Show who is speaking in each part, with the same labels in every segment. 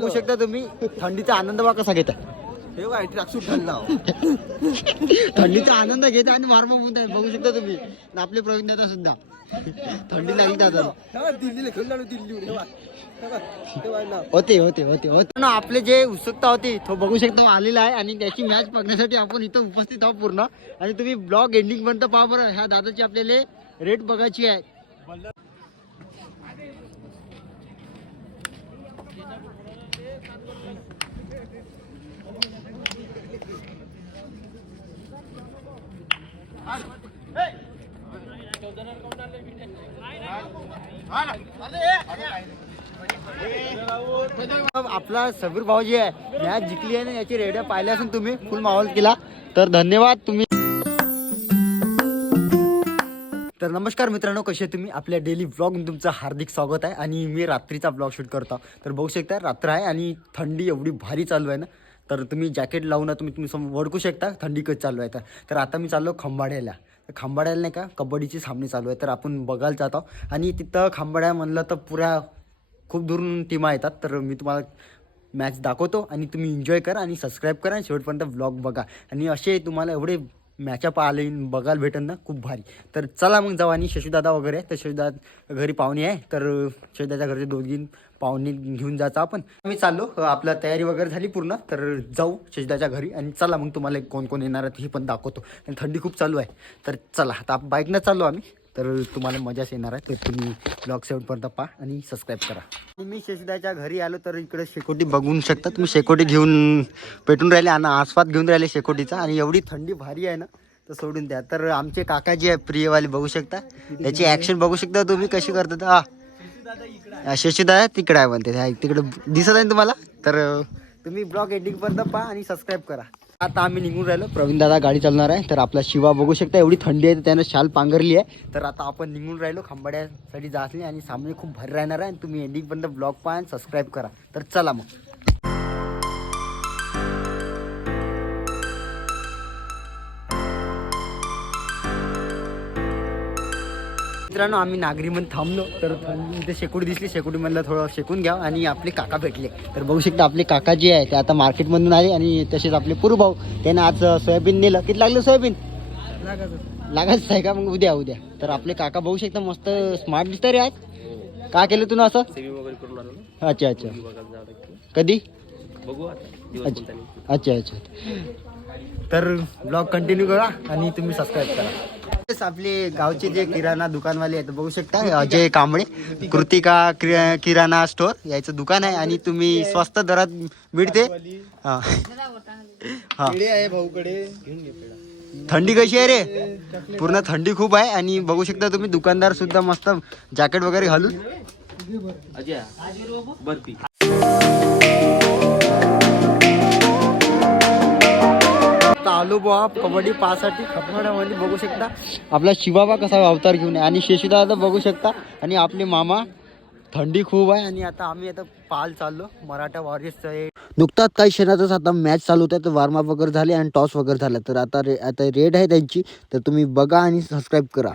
Speaker 1: बघू शकता तुम्ही. थंडीचा आनंद बा कसा घेता
Speaker 2: हे
Speaker 1: थंडीचा आनंद घेता आणि मारमा म्हणताय बघू शकता तुम्ही. आपले प्रवीण दादा सुद्धा. थंडी लागली दादा होते होते होते होते. ना आपले जे उत्सुकता होती तो बघू शकता आलेला आहे. आणि त्याची मॅच बघण्यासाठी आपण इथं उपस्थित आहोत पूर्ण. आणि तुम्ही ब्लॉग एंडिंग पर्यंत पहा बरं. ह्या दादाची आपल्याला रेट बघायची आहे. आपला सबीर भाऊजी आहे. मॅच जिंकली आहे ना याची रेडिओ पाहिल्या असून तुम्ही फुल माहोल केला. तर धन्यवाद तुम्ही. तर नमस्कार मित्रांनो कसे तुम्ही? आपल्या डेली ब्लॉग तुमचं हार्दिक स्वागत आहे. आणि मी रात्रीचा ब्लॉग शूट करतो. तर बघू शकता रात्र आहे आणि थंडी एवढी भारी चालू आहे ना. तर तुम्ही जॅकेट लावून तुम्ही तुम्ही सम ओळखू शकता थंडी कच चालू आहे तर आता मी चाललो खंबाड्याला. खांबाड्याला नाही का कबड्डीची सामने चालू आहे तर आपण बघायला जात आहोत. आणि तिथं खांबाड्या म्हणलं तर पुऱ्या खूप दुरून टीमा येतात. तर मी तुम्हाला मॅच दाखवतो आणि तुम्ही एन्जॉय करा आणि सबस्क्राईब करा. आणि शेवटपर्यंत व्लॉग बघा. आणि असे तुम्हाला एवढे मॅचा आले बघायला भेटेल ना खूप भारी. तर चला मग जाऊ आणि शशुदादा वगैरे आहे. तर शशुदादा घरी पाहुणे आहे. तर शशुदाच्या घरचे दोघी पाहुणे घेऊन जायचं आपण. आम्ही चाललो. आपला आपलं तयारी वगैरे झाली पूर्ण. तर जाऊ शशुदाच्या घरी आणि चला मग तुम्हाला कोण कोण येणार आहे हे पण दाखवतो. आणि थंडी खूप चालू आहे. तर चला आता बाईकनं चाललो आम्ही. तर तुम्हाला मजाच येणार आहे. तर तुम्ही ब्लॉग सेवनपर्यंत पहा आणि सबस्क्राईब करा. मी शेषदाच्या घरी आलो तर इकडे शेकोटी बघून शकता. तुम्ही शेकोटी घेऊन पेटून राहिले आणि आस्वाद घेऊन राहिले शेकोटीचा. आणि एवढी थंडी भारी आहे ना तर सोडून द्या. तर आमचे काका जे आहे प्रियवाले बघू शकता. त्याची ॲक्शन बघू शकता तुम्ही कशी करतात. हा. शशीदादा तिकडे आहे म्हणते. तिकडे दिसत आहे ना तुम्हाला? तर तुम्ही ब्लॉग एडिंगपर्यंत पहा आणि सबस्क्राईब करा. आता आम्ही निघून राहिलो. प्रवीण दादा गाडी चालणार आहे. तर आपला शिवा बघू शकता एवढी थंडी आहे तर त्यानं शाल पांघरली आहे. तर आता आपण निघून राहिलो. खांबाड्यासाठी जासली आणि सामने खूप भर राहणार आहे. आणि तुम्ही एंडिंगपर्यंत ब्लॉग पाहा आणि सबस्क्राईब करा. तर चला मग. मित्रांनो आम्ही नागरीमध्ये थांबलो. तर इथे शेकुडी दिसली. शेकुडी म्हणलं थोडं शेकून घ्या आणि आपले काका भेटले. तर बघू शकता आपले काका जे आहे ते आता मार्केटमधून आले आणि तसेच आपले पूर्व भाऊ त्यांना आज सोयाबीन नेलं. किती लागलं सोयाबीन? लागायचं आहे का? मग उद्या उद्या. तर आपले काका बघू शकता मस्त स्मार्ट दिसत रे आज. का केलं तू असं? अच्छा अच्छा. कधी? अच्छा अच्छा अच्छा. तर ब्लॉग कंटिन्यू करा आणि तुम्ही सबस्क्राईब करा. आपले गावचे जे किराणा दुकानवाले आहेत बघू शकता अजय कांबळे कृतिका कि- किराणा स्टोर याचं दुकान आहे आणि तुम्ही स्वस्त दरात मिळते. हा. हा. थंडी कशी आहे रे? पूर्ण थंडी खूप आहे आणि बघू शकता तुम्ही दुकानदार सुद्धा मस्त जॅकेट वगैरे घालून.
Speaker 2: अजय. बर्फी.
Speaker 1: आलो बुवा कबड्डी पासाठी खपमाडामध्ये बघू शकता. आपला शिवाबा कसा अवतार घेऊन आहे. आणि शेषुदा आता बघू शकता. आणि आपले मामा थंडी खूप आहे. आणि आता आम्ही आता पाल चाललो. मराठा वॉरियर्सचं नुकताच काही क्षणातच आता मॅच चालू होत्या. तर वॉर्मअप वगैरे झाले आणि टॉस वगैरे झालं. तर आता रे आता रेड आहे त्यांची. तर तुम्ही बघा आणि सबस्क्राईब करा.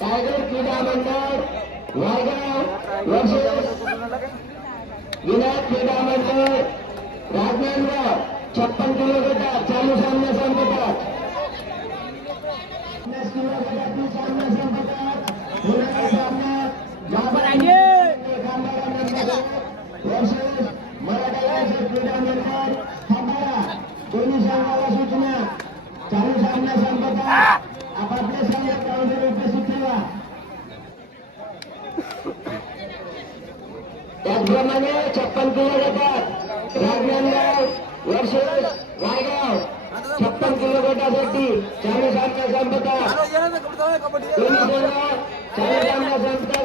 Speaker 3: टायगर क्रीडा मंडळ वायगाव वर्सेस विनायक क्रीडा मंडळ राजनांदगाव छप्पन किलो गटा चालू सामना संपतात पन्नास किलो गटातील सामना संपतात मराठा क्रीडा दोन्ही संघाला सूचना चालू सामना संपतात आपापल्या संघ ग्राउंडवर उपस्थित ठेवा त्याचप्रमाणे छप्पन किलो गटात राजनांदगाव वर्सेस वायगाव छप्पन किलो गटासाठी चालू सामना दोन्ही संघ चालू सामना संपतात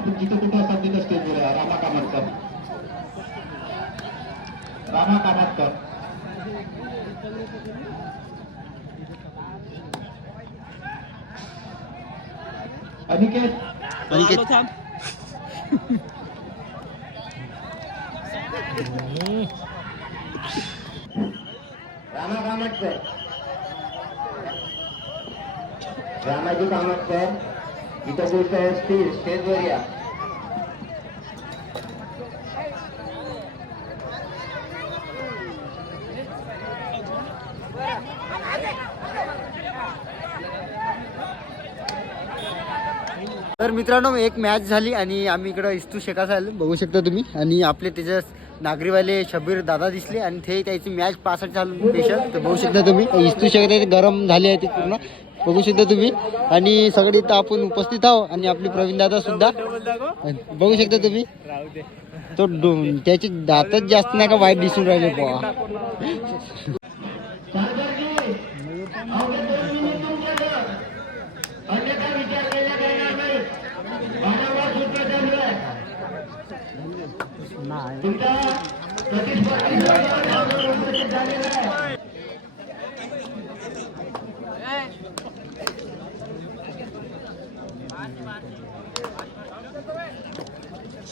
Speaker 3: आपण जिथं कुठं असतात तिथं स्टेजवर या. रामा कामाटकर रामा कामाटकर अनिकेत
Speaker 1: अनिकेत
Speaker 3: रामा कामाटकर रामाजी कामाटकर इथं गोष्ट असतील स्टेजवर या.
Speaker 1: तर मित्रांनो एक मॅच झाली आणि आम्ही इकडं इस्तू शेका आलो बघू शकता तुम्ही. आणि आपले त्याच्या नागरीवाले शबीर दादा दिसले आणि ते त्याची मॅच पासष्ट झाली स्पेशल तर बघू शकता तुम्ही. इस्तू शेका गरम झाले आहे ते पूर्ण. बघू शकता तुम्ही. आणि सगळे इथं आपण उपस्थित आहो आणि आपले प्रवीण दादा सुद्धा. बघू शकता तुम्ही. तो डो- त्याचे दातच जास्त नाही का वाईट दिसून राहिले बुवा.
Speaker 3: सरकारजी अवघे दोन मिनिट तुमच्याकडं अन्यथा विचार केला जाणार नाही वारंवार सूत्र चालू आहे तुमचा प्रतिस्पर्धी सर्व उपस्थित झालेला आहे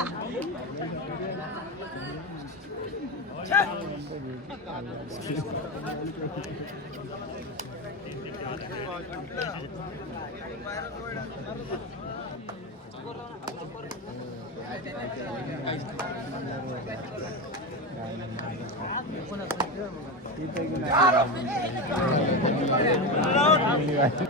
Speaker 3: Yeah, I don't think it's going to be a good one.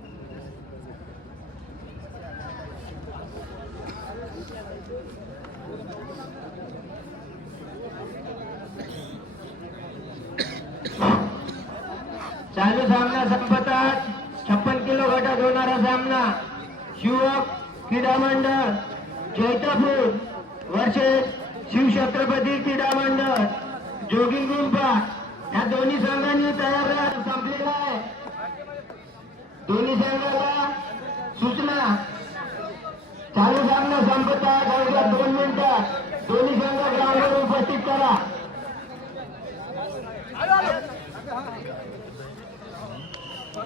Speaker 3: सामना युवक क्रीडा मंडळ जैतापूर वर्षेस शिवछत्रपती क्रीडा मंडळ जोगिंग गुंपा. या दोन्ही संघांनी तयार संपलेला आहे. दोन्ही संघाला सूचना. चालू सामना संपतात अवघ्या दोन मिनिटात. दोन्ही संघ ग्राउंडवर उपस्थित करा.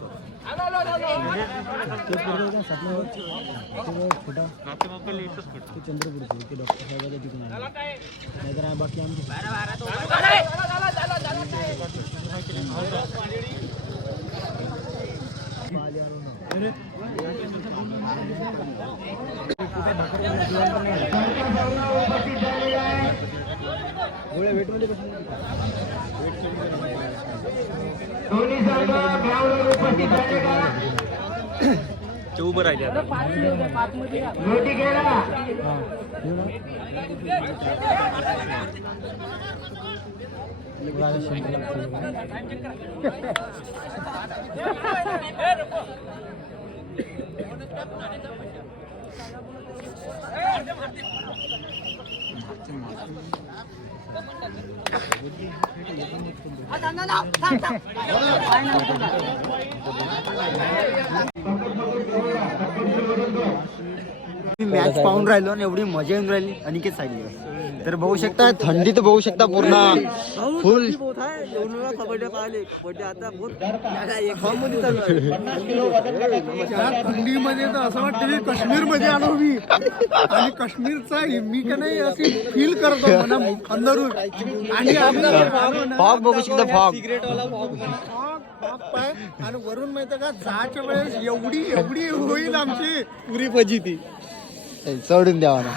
Speaker 3: उपस्थित झालेला आहे दोन्ही संघ ग्राउंडवर उपस्थित
Speaker 2: ते उभं राहिले आता.
Speaker 1: मी मॅच पाहून राहिलो आणि एवढी मजा येऊन राहिली. अनिकेत सांगितलं तर बघू शकता थंडी तर बघू शकता पूर्ण. फुल
Speaker 4: थंडीमध्ये तर असं वाटतं की काश्मीरमध्ये आलो मी. आणि काश्मीरचा मी का नाही अशी फील करतो अंदरून आणि
Speaker 1: फॉग बघू शकता फॉग
Speaker 4: आणि वरून माहिती का जायच्या वेळेस एवढी एवढी होईल आमची. पुरी फजिती.
Speaker 1: सोडून द्यावा ना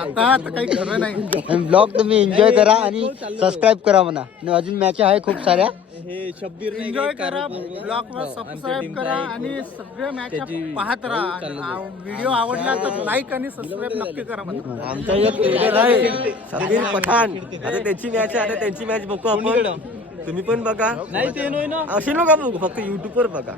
Speaker 4: आता आता काही खरं नाही.
Speaker 1: ब्लॉग तुम्ही एन्जॉय करा आणि सबस्क्राईब करा म्हणा. अजून मॅच आहे खूप साऱ्या.
Speaker 4: एन्जॉय करा ब्लॉग वर सबस्क्राईब करा आणि सगळे मॅच पाहत राहा. व्हिडिओ आवडला तर लाईक आणि सबस्क्राईब नक्की करा
Speaker 5: आमचा एक ट्रेलर आहे. समीर पठाण. आता त्याची मॅच आहे आता त्यांची मॅच बघू आपण. तुम्ही पण बघा. नाही ते ना. असे नका बघू फक्त युट्यूब वर बघा.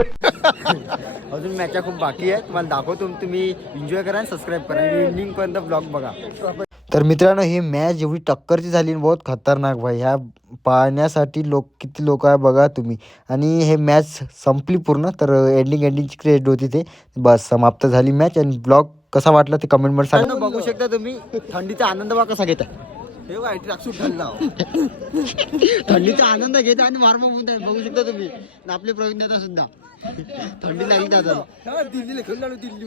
Speaker 1: अजून मॅचा खूप बाकी आहे तुम्हाला दाखवतो. तुम्ही एन्जॉय करा आणि सबस्क्राईब करा. एंडिंग पर्यंत ब्लॉग बघा. तर मित्रांनो ही मॅच एवढी टक्करची झाली बहुत खतरनाक भाई. ह्या पाहण्यासाठी लोक किती लोक आहे बघा तुम्ही. आणि हे मॅच संपली पूर्ण तर एंडिंग एंडिंगची क्रेडिट होती ते. बस समाप्त झाली मॅच आणि ब्लॉग कसा वाटला ते कमेंटमध्ये सांगा. बघू शकता तुम्ही. थंडीचा आनंद बा कसा घेता
Speaker 5: हे ट्रॅकसूट
Speaker 1: थंडीचा आनंद घेता आणि वार्म बघू शकता तुम्ही. आपले प्रवीण दादा सुद्धा. थंडी लागली दादा
Speaker 5: दिल्लीला खेळून आलो दिल्ली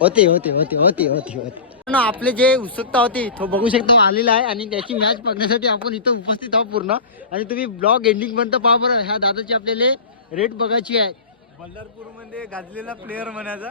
Speaker 1: होते होते होते होते होते होते. ना आपले जे उत्सुकता होती तो बघू शकता आलेला आहे. आणि त्याची मॅच बघण्यासाठी आपण इथं उपस्थित आहोत पूर्ण. आणि तुम्ही ब्लॉग एंडिंग पर्यंत पहा बरं. ह्या दादाची आपल्याला रेट बघायची आहे.
Speaker 4: बल्लारपूरमध्ये गाजलेला प्लेअर म्हणायचा.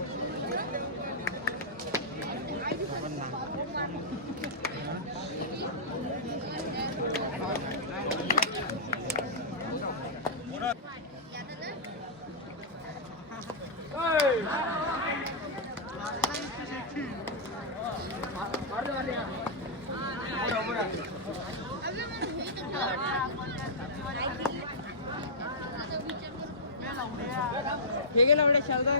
Speaker 4: हे गेला एवढ्या शारदा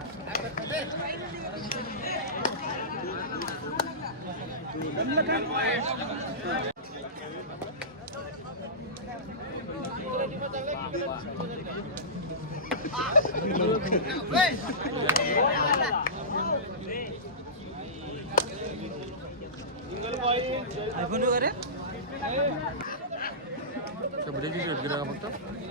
Speaker 4: आयफोन वगैरे? शंभरीची शर्ट गिरा फक्त.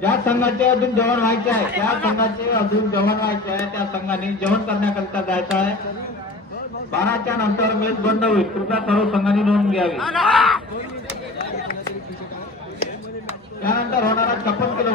Speaker 6: ज्या संघाचे अजून जेवण व्हायचे आहे त्या संघाचे अजून जेवण व्हायचे आहे त्या संघाने जेवण करण्याकरिता जायचं आहे. बाराच्या नंतर मेच बंद होईल. कृपया सर्व संघाने नोंद घ्यावी. त्यानंतर होणारा छप्पन kilo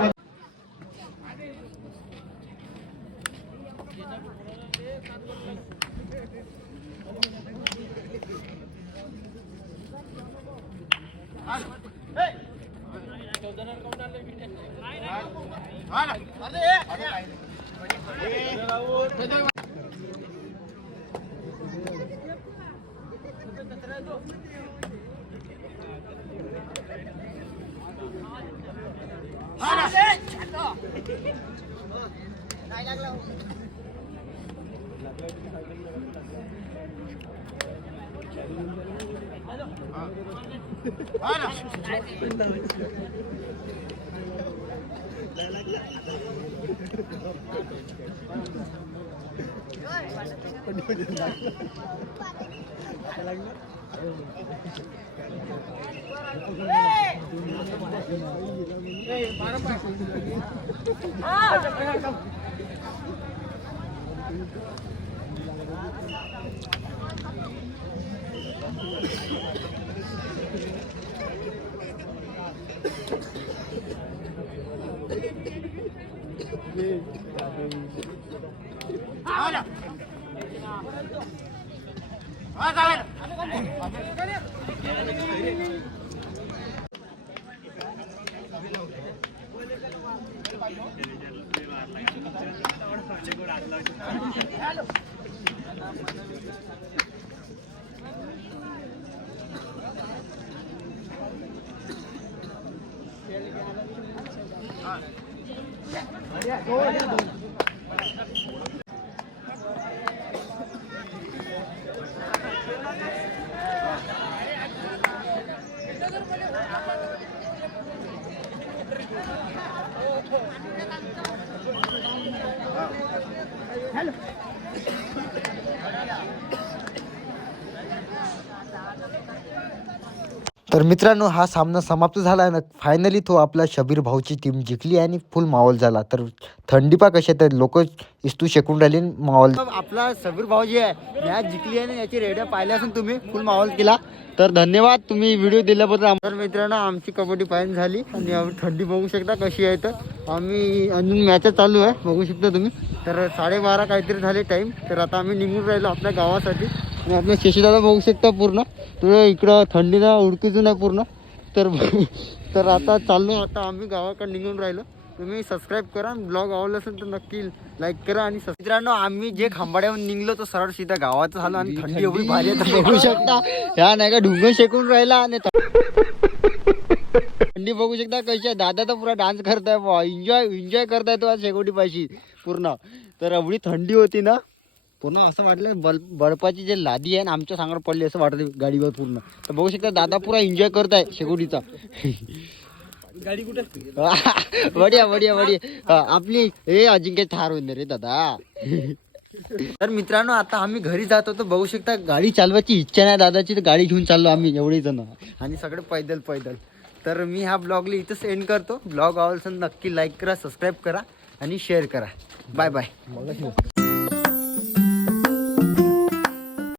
Speaker 6: Para! Hey, para pa. Ah! Olha! Olha, galera!
Speaker 1: तर मित्रांनो हा सामना समाप्त झाला आहे ना फायनली तो आपला शबीर भाऊची टीम जिंकली आणि फुल माहोल झाला. तर थंडी पा कशी तर लोक इस्तू शेकून राहिले आणि माहोल आपला शबीर भाऊ जे आहे मॅच जिंकली आहे ना याची रेडिओ पाहिल्या असून तुम्ही फुल माहोल केला. तर धन्यवाद तुम्ही व्हिडिओ दिल्याबद्दल तर मित्रांनो आमची कबड्डी फाईन झाली. आणि आम्ही थंडी बघू शकता कशी आहे तर. आम्ही अजून मॅच चालू आहे बघू शकता तुम्ही. तर साडेबारा काहीतरी झाले टाईम तर आता आम्ही निघून राहिलो आपल्या गावासाठी. आणि आपलं शशीदादा बघू शकता पूर्ण. तर इकडं थंडीनं उडकीचं आहे पूर्ण. तर तर आता चाललो आता आम्ही गावाकडे निघून राहिलो. तुम्ही सबस्क्राईब करा ब्लॉग आवडला असेल तर नक्की लाईक करा आणि मित्रांनो आम्ही जे खांबाड्याहून निघलो तर सरळ सीधा गावात झालो आणि थंडी एवढी भारी बघू शकता. ह्या नाही का ढुंग शेकून राहिला आणि थंडी बघू शकता कशी आहे. दादा तर पुरा डान्स करताय एन्जॉय एन्जॉय करताय तो आज शेकोटी पाहिजे पूर्ण. तर एवढी थंडी होती ना. पूर्ण असं वाटलं बल बर्फाची जे लादी आहे ना आमच्या सांगावर पडली असं वाटत गाडीवर पूर्ण. तर बघू शकता दादा पुरा एन्जॉय करताय शेकोटीचा.
Speaker 5: गाडी कुठे?
Speaker 1: बढिया बढिया बढिया आपली हे अजिंक्य थार होईल रे दादा. तर मित्रांनो आता आम्ही घरी जात होतो बघू शकता गाडी चालवायची इच्छा नाही दादाची तर गाडी घेऊन चाललो आम्ही एवढे जण. आणि सगळे पैदल पैदल. तर मी हा ब्लॉगला इथंच एंड करतो. ब्लॉग आवडलं असेल नक्की लाईक करा सबस्क्राईब करा आणि शेअर करा. Bye bye